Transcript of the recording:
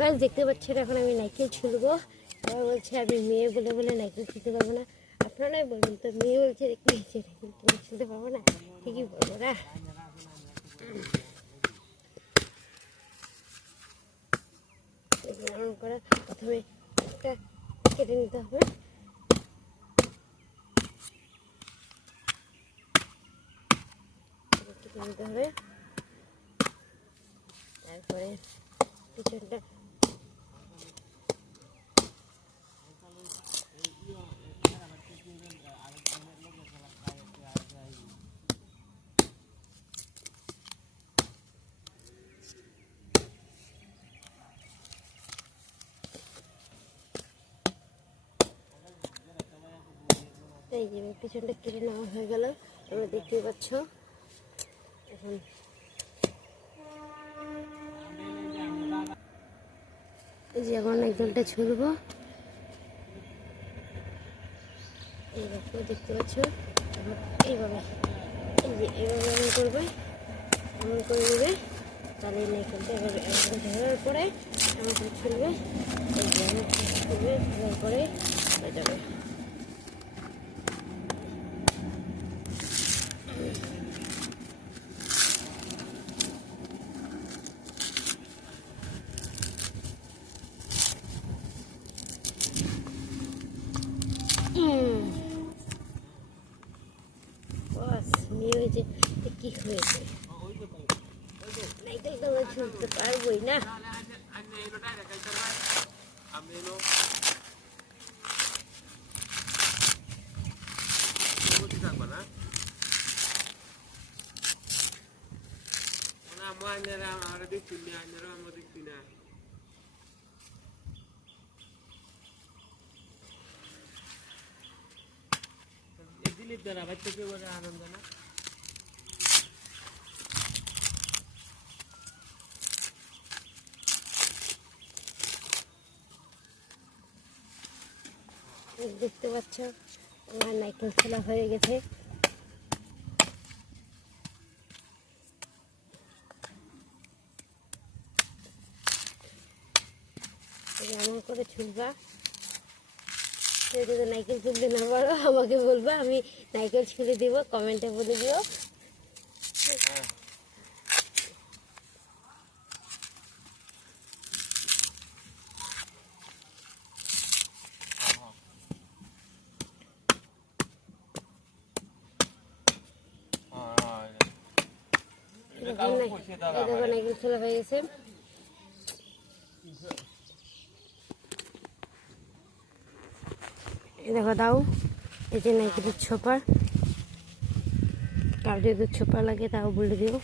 গাছ দেখতে পাচ্ছেন এখন আমি নারকেল ছুলবো। আবার বলছে আমি মেয়ে বলে বলে নারকেল ছুলতে পারবো না। আপনারাই বলুন তো, মেয়ে বলছে নারকেল ছুলতে পারবো না, ঠিকই বলবো না। এমন করে প্রথমে একটা কেটে নিতে হবে। কেটে নিতে হবে, তারপরে পিছনটা এই যে পিছনটা কেটে নেওয়া হয়ে গেল, তোমরা দেখতেই পাচ্ছ। এখন এই যে এখন নারকেলটা ছুলবো। এই দেখো, দেখতে পাচ্ছ এইভাবে, এই যে এইভাবে এমন করবে, এমন করে নেবে, তাহলে এই নারকেলটা এভাবে ধরার পরে এমন করে ছুলবে। এই যে এমন ছুলবে, ধরার পরে হয়ে যাবে। বাস মেয়ে হয়েছে, কি হয়েছে, নারকেল তো ছুলতে পারবোই না। আনন্দ না দেখতে পাচ্ছ আমার নারকেল ছোলা হয়ে গেছে। এমন করে ছুলবা। কেউ যদি নারকেল ছুলতে না পারো আমাকে বলবা, আমি নারকেল ছুলে দিব, কমেন্টে বলে দিও। নারকেল ছোলা হয়ে গেছে। দেখো দাও, এই যে নারকেলের ছোপা, কার যদি ছোপা লাগে তাও বলে দিও।